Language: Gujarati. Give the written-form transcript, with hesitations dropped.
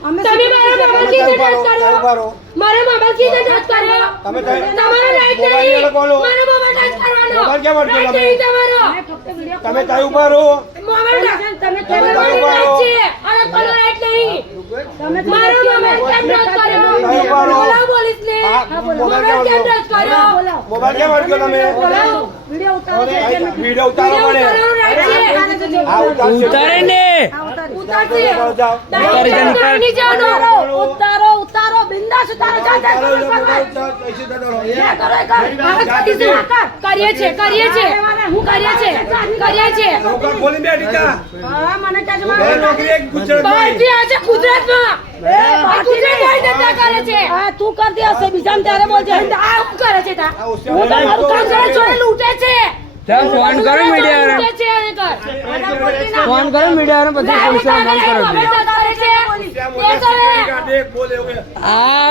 તમે મારા મોબાઈલ કી ટચ કર્યો મારા મોબાઈલ કી ટચ કર્યો તમે તમારો રાઈટ નહીં મારો મોબાઈલ ટચ કરવાનો મોબાઈલ કેમ અડક્યો રાઈટ નહીં તમારો તમે તાઈ ઉભા રહો મોબાઈલ તમે તમારો રાઈટ છે અને તમારો રાઈટ નહીં મારો મોબાઈલ કેમ ટચ કર્યો બોલાવો પોલીસ ને મોબાઈલ કેમ ટચ કર્યો મોબાઈલ કેમ અડક્યો તમે વિડિયો ઉતારો વિડિયો ઉતારો પડે હા ઉતારે ને ઉતારો બિંદાસ ઉતારો કરીએ છે હું કરીએ છે બોલી બે ટીકા મને નોકરી એક ગુજરાતમાં ગુજરાતમાં કરે છે તું કરતી હશે બીજાને ત્યારે બોલજે આ શું કરે છે તા હું તમારું કામ કરે ચોરે લૂંટે છે ફોન કરો મીડિયા ફોન કરો મીડિયા પછી પોલીસ ફોન કરો બોલે આ